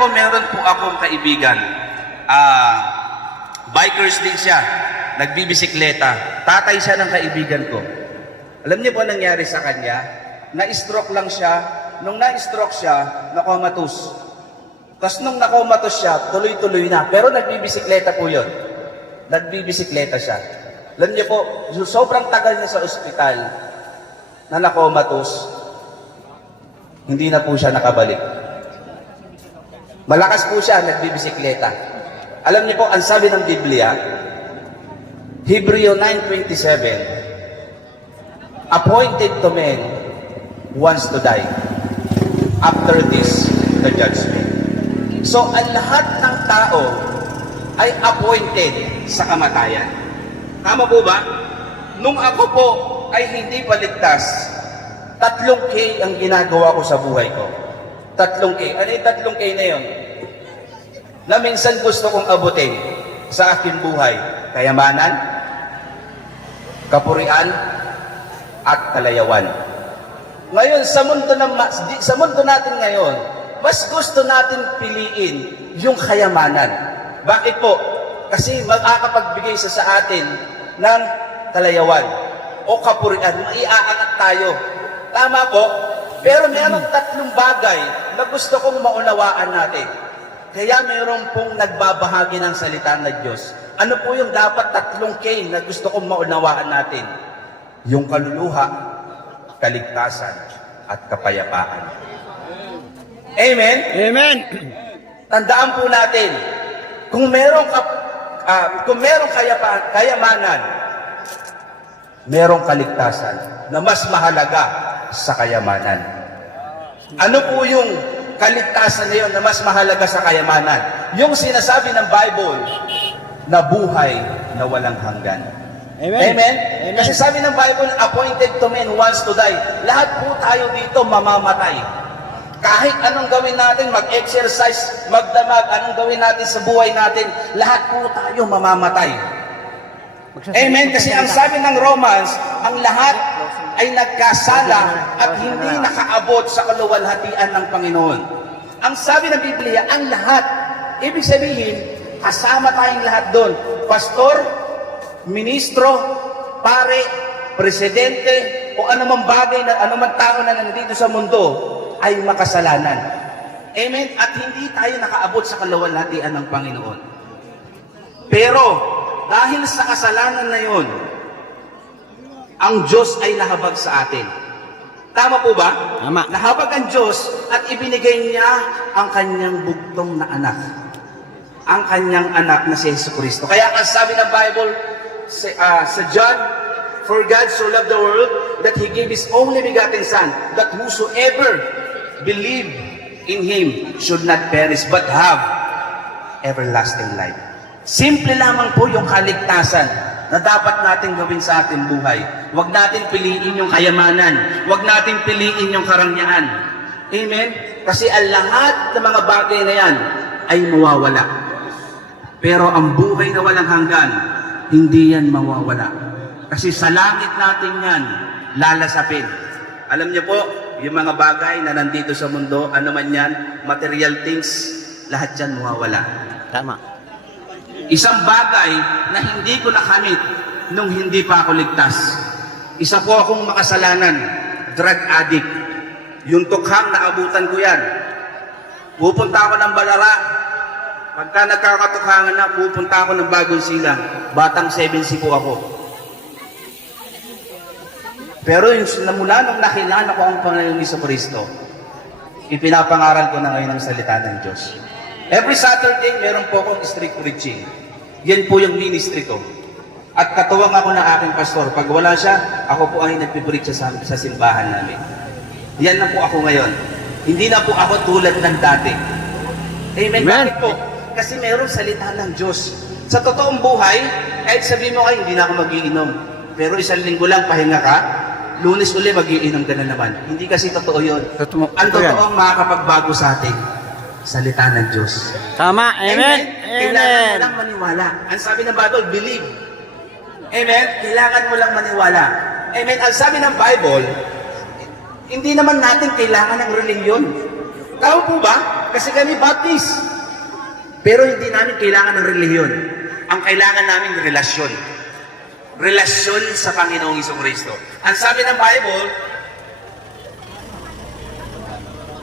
po, meron po akong kaibigan. Bikers din siya. Nagbibisikleta. Tatay siya ng kaibigan ko. Alam niyo po nangyari sa kanya? Na-stroke lang siya. Nung na-stroke siya, nakomatus. Tapos nung nakomatus siya, tuloy-tuloy na. Pero nagbibisikleta po yun. Nagbibisikleta siya. Alam niyo po, sobrang tagal niya sa ospital na nakomatus, hindi na po siya nakabalik. Malakas po siya, nagbibisikleta. Alam niyo po, ang sabi ng Biblia, Hebreo 9:27, appointed to men once to die. After this, the judgment. So, ang lahat ng tao ay appointed sa kamatayan. Tama po ba? Nung ako po ay hindi paligtas, 3K ang ginagawa ko sa buhay ko. 3K. Ano yung 3K na yun? Na minsan gusto kong abutin sa aking buhay. Kayamanan, kapurian, at kalayawan. Ngayon, sa mundo natin ngayon, mas gusto natin piliin yung kayamanan. Bakit po? Kasi makakapagbigay sa atin ng kalayawan o kapurian. Maiaangat tayo. Tama po? Pero mayroong 3 bagay na gusto kong maunawaan natin. Kaya mayroon pong nagbabahagi ng salita ng Diyos. Ano po yung dapat 3K na gusto kong maunawaan natin? Yung kaluluha, kaligtasan, at kapayapaan. Amen? Amen. Tandaan po natin, kung merong kayamanan, merong kaligtasan na mas mahalaga sa kayamanan. Ano po yung kaligtasan na yun na mas mahalaga sa kayamanan? Yung sinasabi ng Bible na buhay na walang hanggan. Amen. Amen? Amen. Kasi sabi ng Bible, appointed to men once to die. Lahat po tayo dito mamamatay. Kahit anong gawin natin, mag-exercise, magdamag, anong gawin natin sa buhay natin, lahat po tayo mamamatay. Amen? Kasi ang sabi ng Romans, ang lahat ay nagkasala at hindi nakaabot sa kaluwalhatian ng Panginoon. Ang sabi ng Biblia, ang lahat, ibig sabihin, kasama tayong lahat doon. Pastor, ministro, pare, presidente, o anumang bagay, anumang tao na nandito sa mundo, ay makasalanan. Amen? At hindi tayo nakaabot sa kaluwalhatian ng Panginoon. Pero, dahil sa kasalanan na yon, ang Diyos ay nahabag sa atin. Tama po ba? Tama. Nahabag ang Diyos at ibinigay niya ang kanyang bugtong na anak. Ang kanyang anak na si Jesucristo. Kaya ang sabi ng Bible sa John, for God so loved the world that He gave His only begotten Son, that whosoever believe in Him should not perish but have everlasting life. Simple lamang po yung kaligtasan na dapat natin gawin sa ating buhay. Huwag natin piliin yung kayamanan. Huwag natin piliin yung karangyaan. Amen? Kasi ang lahat ng mga bagay na yan ay mawawala. Pero ang buhay na walang hanggan, hindi yan mawawala. Kasi sa langit natin yan, lalasapin. Alam niyo po, yung mga bagay na nandito sa mundo, ano man yan, material things, lahat yan mawawala. Tama. Isang bagay na hindi ko nakamit nung hindi pa ako ligtas. Isa po akong makasalanan, drug addict. Yung tukhang naabutan ko yan. Pupunta ako ng Balara. Pagka nagkakatukhangan na, pupunta ako ng Bagong Silang. Batang 7C po ako. Pero yung mula nung nakilala ko ang Panginoon Jesucristo, ipinapangaral ko na ngayon ang salita ng Diyos. Every Saturday, meron po akong street preaching. Yan po yung ministry ko. At katuwang ako ng aking pastor. Pag wala siya, ako po ay nagpipreach sa simbahan namin. Yan na po ako ngayon. Hindi na po ako tulad ng dati. Amen. Bakit po? Kasi meron salita ng Diyos. Sa totoong buhay, kahit sabihin mo kayo, hindi na ako magiinom. Pero isang linggo lang, pahinga ka, Lunes uli, magiinom ka na naman. Hindi kasi totoo yun. Ang totoo ang makakapagbago sa atin, salita ng Diyos. Tama. Amen. Kailangan mo Amen. lang maniwala. Ang sabi ng Bible, believe. Amen? Kailangan mo lang maniwala. Amen? Ang sabi ng Bible, hindi naman natin kailangan ng reliyon. Tao po ba? Kasi kami Baptist. Pero hindi namin kailangan ng relihiyon. Ang kailangan namin relasyon. Relasyon sa Panginoong Jesucristo. Ang sabi ng Bible,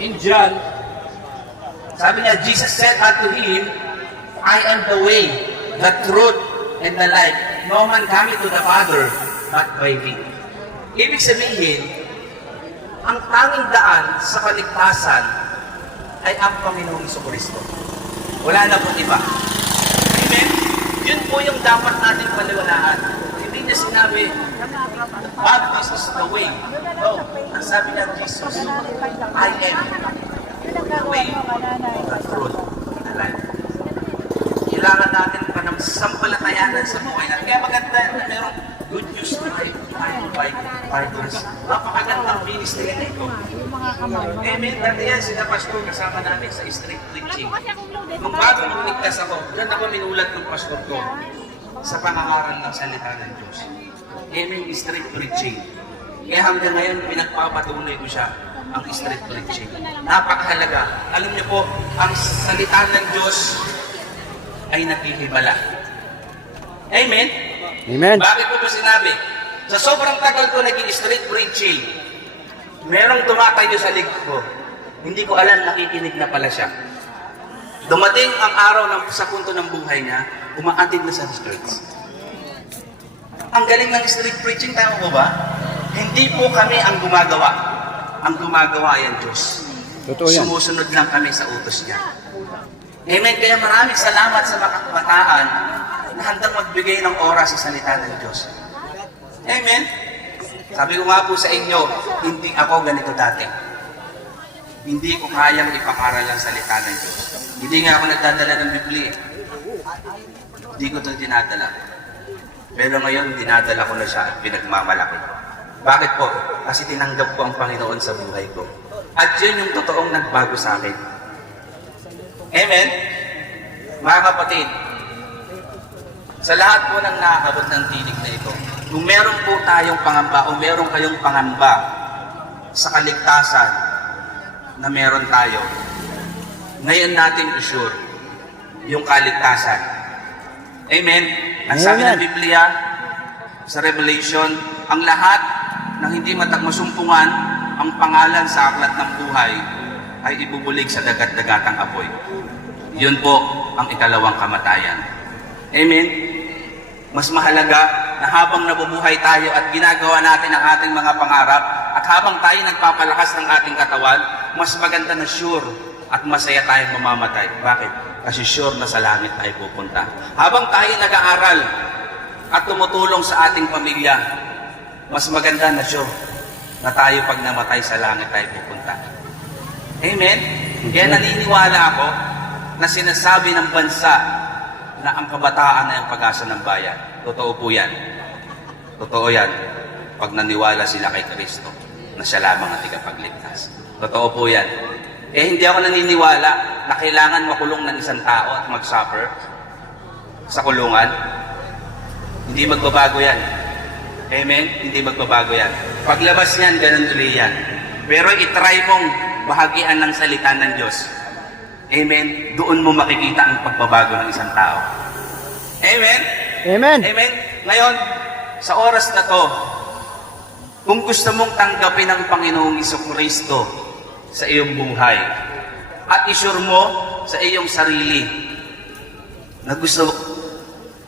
in John, sabi niya, Jesus said unto him, I am the way, the truth, and the life. No man cometh to the Father, but by me. Ibig sabihin, ang tanging daan sa kaligtasan ay ang Panginoong Jesucristo. Wala na pong iba. Amen? Yun po yung dapat natin paniwalaan. Hindi niya sinabi, God, this is the way. No. Ang sabi niya, Jesus, I am the way, the truth, and the life. Kailangan natin panamsampalatayanan sa buhay natin. Kaya maganda na merong good news by partners. Napakagandang ministry na ito. Amen. Dati yan, sila pastor kasama namin sa street preaching. Nung bago magligtas ako, dyan ako minulat ng pastor ko sa pangangaral ng salita ng Diyos. Amen, street preaching. Kaya hanggang ngayon, pinagpapatuloy ko siya ang street preaching. Napakahalaga. Alam niyo po, ang salita ng Diyos ay naghihimala. Amen? Amen. Bakit ko ba sinabi? Sa sobrang tagal ko naging street preaching, merong tumatayo sa likod ko. Hindi ko alam, nakikinig na pala siya. Dumating ang araw sa punto ng buhay niya, umaatid na sa church. Ang galing ng street preaching, tama po ba? Hindi po kami ang gumagawa. Ang gumagawa yan, Diyos. Totoo yan. Sumusunod lang kami sa utos niya. Amen. Kaya maraming salamat sa mga kabataan na handang magbigay ng oras sa salita ng Diyos. Amen. Sabi ko nga po sa inyo, hindi ako ganito dati. Hindi ko kayang ipangaral ang salita ng Diyos. Hindi nga ako nagdadala ng Biblia. Hindi ko ito dinadala. Pero ngayon, dinadala ko na siya at pinagmamalaki. Bakit po? Kasi tinanggap ko ang Panginoon sa buhay ko. At yun yung totoong nagbago sa akin. Amen? Mga kapatid, sa lahat po ng nakakabot ng tinig na ito, kung meron po tayong pangamba o meron kayong pangamba sa kaligtasan na meron tayo, ngayon natin i-sure yung kaligtasan. Amen? Ang sabi ng Biblia sa Revelation, ang lahat ng hindi masumpungan ang pangalan sa aklat ng buhay ay ibubulig sa dagat-dagatang apoy. Yun po ang ikalawang kamatayan. Amen? Mas mahalaga na habang nabubuhay tayo at ginagawa natin ang ating mga pangarap at habang tayo nagpapalakas ng ating katawan, mas maganda na sure at masaya tayong mamamatay. Bakit? Kasi sure na sa langit tayo pupunta. Habang tayo nag-aaral at tumutulong sa ating pamilya, mas maganda na sure na tayo pag namatay sa langit tayo pupunta. Amen? Kaya naniniwala ako na sinasabi ng bansa na ang kabataan ay ang pag-asa ng bayan. Totoo po yan. Totoo yan pag naniwala sila kay Kristo na siya lamang ang tigapagligtas. Totoo po yan. Eh hindi ako naniniwala na kailangan makulong ng isang tao at mag-suffer sa kulungan. Hindi magbabago yan. Amen? Hindi magbabago yan. Paglabas yan, ganun uli yan. Pero itry mong bahagian ng salita ng Diyos. Amen? Doon mo makikita ang pagbabago ng isang tao. Amen? Amen. Amen? Ngayon, sa oras na to, kung gusto mong tanggapin ang Panginoong Jesucristo sa iyong buhay, at isure mo sa iyong sarili na gusto,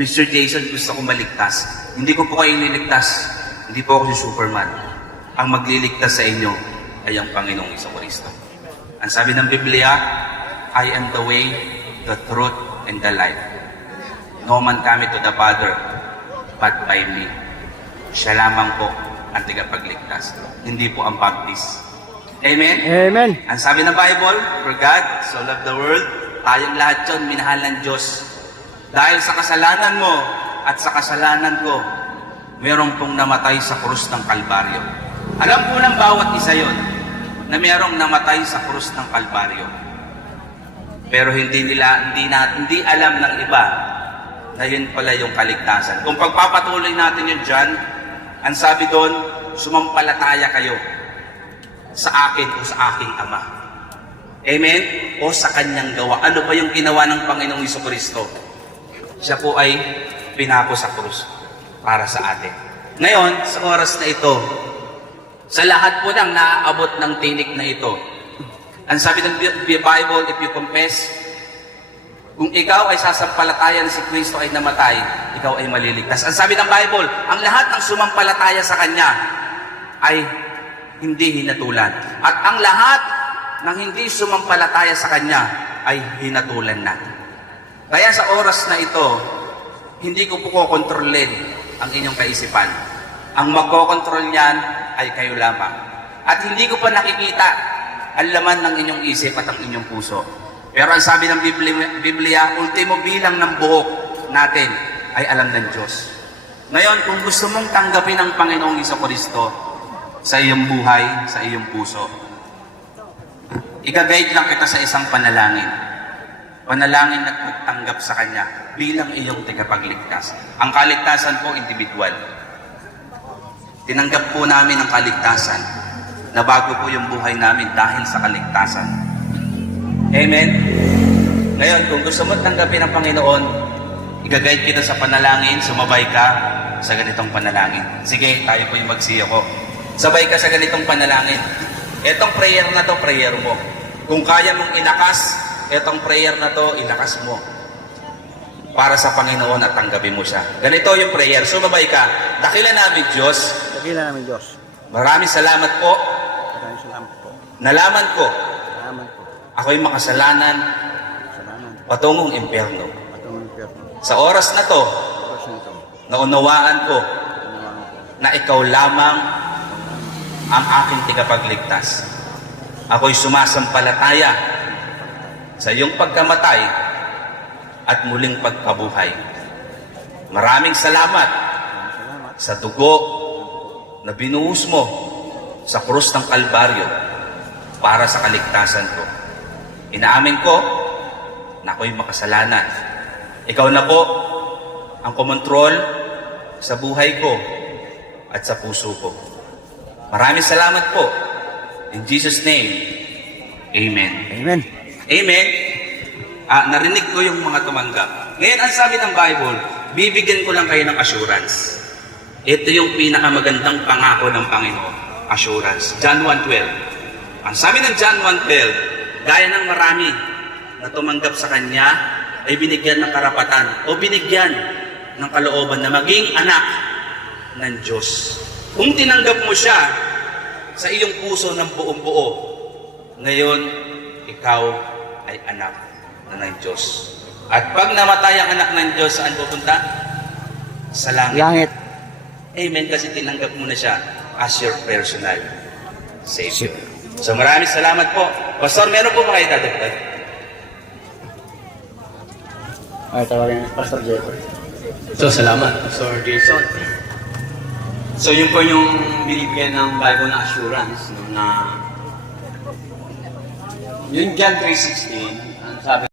Mr. Jason, gusto ko maligtas. Hindi ko po kayo niligtas. Hindi po ako si Superman. Ang magliligtas sa inyo ay ang Panginoong Jesucristo. Ang sabi ng Biblia, I am the way, the truth, and the life. No man cometh to the Father, but by me. Siya lamang po ang tigapagligtas. Hindi po ang Baptist. Amen? Amen. Ang sabi ng Bible, for God so loved the world, tayong lahat yun, minahal ng Diyos. Dahil sa kasalanan mo at sa kasalanan ko, meron pong namatay sa krus ng Kalbaryo. Alam po ng bawat isa yon na merong namatay sa krus ng Kalbaryo. Pero hindi alam ng iba na yun pala yung kaligtasan. Kung pagpapatuloy natin yun dyan, ang sabi doon, sumampalataya kayo sa akin o sa aking Ama. Amen? O sa kanyang gawa. Ano ba yung ginawa ng Panginoong Jesucristo? Siya po ay pinako sa krus para sa atin. Ngayon, sa oras na ito, sa lahat po ng naaabot ng tinik na ito, ang sabi ng Bible, if you confess, kung ikaw ay sasampalatayan si Kristo ay namatay, ikaw ay maliligtas. Ang sabi ng Bible, ang lahat ng sumampalataya sa Kanya ay hindi hinatulan. At ang lahat ng hindi sumampalataya sa Kanya ay hinatulan na. Kaya sa oras na ito, hindi ko po kukontrolin ang inyong kaisipan. Ang magkokontrol niyan ay kayo lamang. At hindi ko pa nakikita ang laman ng inyong isip at ang inyong puso. Pero ang sabi ng Biblia, ultimo bilang ng buhok natin ay alam ng Diyos. Ngayon, kung gusto mong tanggapin ang Panginoong Jesucristo sa iyong buhay, sa iyong puso, i-guide lang kita sa isang panalangin. Panalangin na magtanggap sa Kanya bilang iyong tagapagligtas. Ang kaligtasan po, individual. Tinanggap po namin ang kaligtasan. Nabago po yung buhay namin dahil sa kaligtasan. Amen? Ngayon, kung gusto mo tanggapin ang Panginoon, i-guide kita sa panalangin, sumabay ka sa ganitong panalangin. Sige, tayo po yung magsiyoko. Sabay ka sa ganitong panalangin. Etong prayer na to, prayer mo. Kung kaya mong ilakas, etong prayer na to, ilakas mo. Para sa Panginoon at tanggapin mo siya. Ganito yung prayer. Sumabay ka. Dakilan namin Diyos. Dakilan namin Diyos. Maraming salamat po. Maraming salamat po. Nalaman ko, Salamat po. ako'y makasalanan Salamat po. patungong impyerno. Patungong impyerno. Sa oras na to, Oras na ito. naunawaan ko Panawagan ko. na ikaw lamang ang aking tagapagligtas. Ako'y sumasampalataya sa iyong pagkamatay at muling pagkabuhay. Maraming salamat Maraming salamat. sa dugo na binuhos mo sa krus ng Kalbaryo para sa kaligtasan ko. Inaamin ko na ako'y makasalanan. Ikaw na po ang kumontrol sa buhay ko at sa puso ko. Maraming salamat po. In Jesus' name, Amen. Amen. Amen. Narinig ko yung mga tumanggap. Ngayon, ang sabi ng Bible, bibigyan ko lang kayo ng assurance. Ito yung pinakamagandang pangako ng Panginoon. Assurance. John 1:12. Ang sabi ng John 1:12, gaya ng marami na tumanggap sa Kanya, ay binigyan ng karapatan o binigyan ng kalooban na maging anak ng Diyos. Kung tinanggap mo siya sa iyong puso ng buong buo, ngayon, ikaw ay anak na ng Diyos. At pag namatay ang anak ng Diyos, saan pupunta? Sa langit. Langit. Amen, kasi tinanggap mo na siya as your personal Savior. So maraming salamat po. Pastor, meron po ba kayo dadagdag? Ay, tawagin ni Pastor Jacob. So, salamat, Pastor Jason. So, yun po yung binibigyan ng Bible na assurance no, na yung John 3:16, ang sabi